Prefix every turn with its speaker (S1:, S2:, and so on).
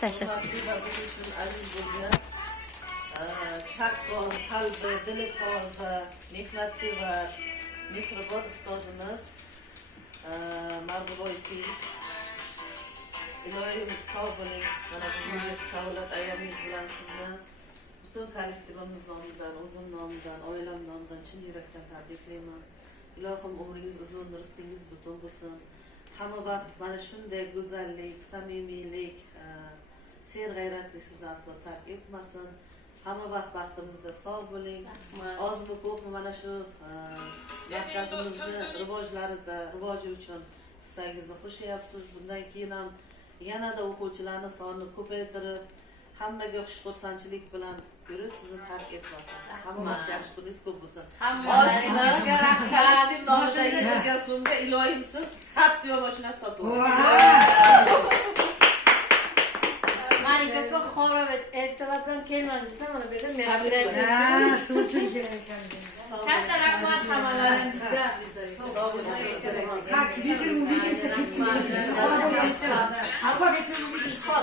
S1: E, chaqqon qalbi dili toza mehnatsevar mehribon ustozimiz marg'uboy pi iloyim sog' bo'ling mana bugungi davlat ayyomingiz bilan sizni butun kollektivimiz nomidan o'zim nomidan oilam nomidan chin yurakdan tabriklayman ilohim umringiz uzun rizqingiz butun bo'lsin hamma vaqt mana shunday go'zallik samimiylik ser g'ayratli sizni aslo tark etmasin hamma vaqt baxtimizda sog' bo'ling ozmi ko'pmi mana shu markazimizni rivojlarida rivoji uchun hissangizni qo'shyapsiz. Bundan keyin ham yanada o'quvchilarni sonini ko'paytirib hammaga xush xursandchilik bilan yurib sizni tark etmasin. Hamma vaqt yaxshi kuningiz ko'p bo'lsin.
S2: Hammalaringizga rahmat.
S1: nomidan yig'ilgan so'mga iloyim siz Captiva mashinasi sotib oling.
S2: Malikasga xora ertalabdan kelmadi desam mana bu yerda
S1: Tabrik
S2: meroslar.
S1: Sog' bo'ling.
S2: Katta rahmat hammalaringizga.
S1: Sog' bo'ling.
S3: Tak, wieczór mówicie, że
S1: Hammaga.
S3: Apa biasanya begitu?
S1: Hammaga.